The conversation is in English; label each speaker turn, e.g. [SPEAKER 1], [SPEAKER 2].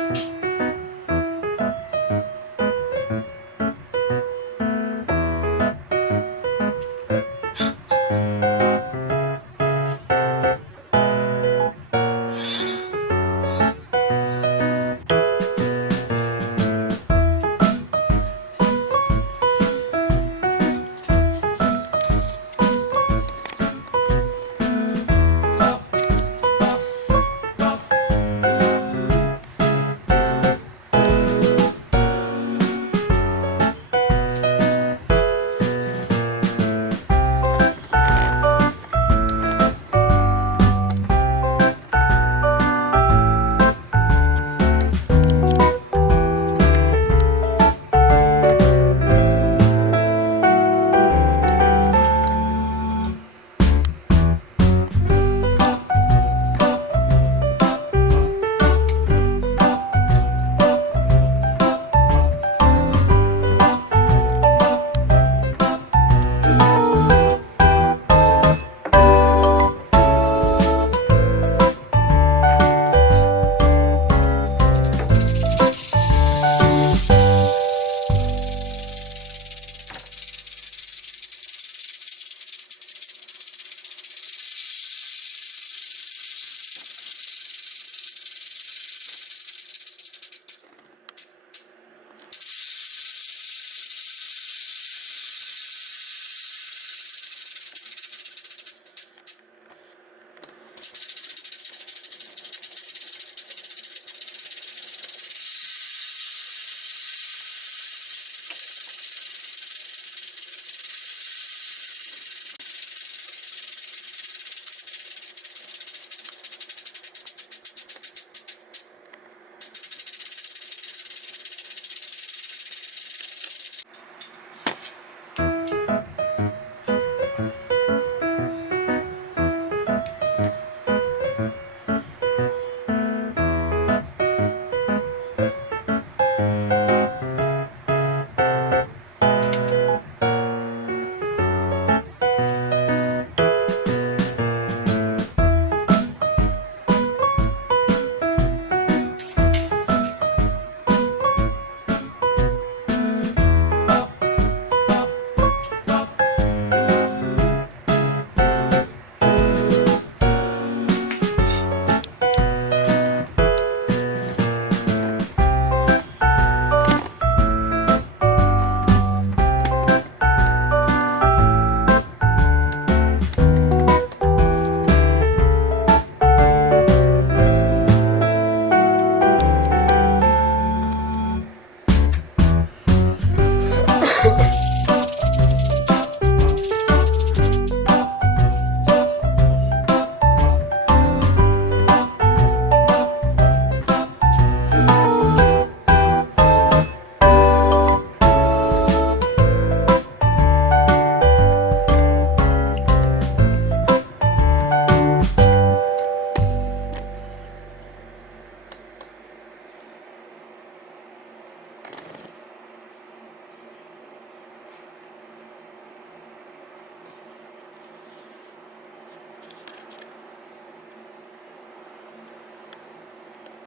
[SPEAKER 1] Thank you.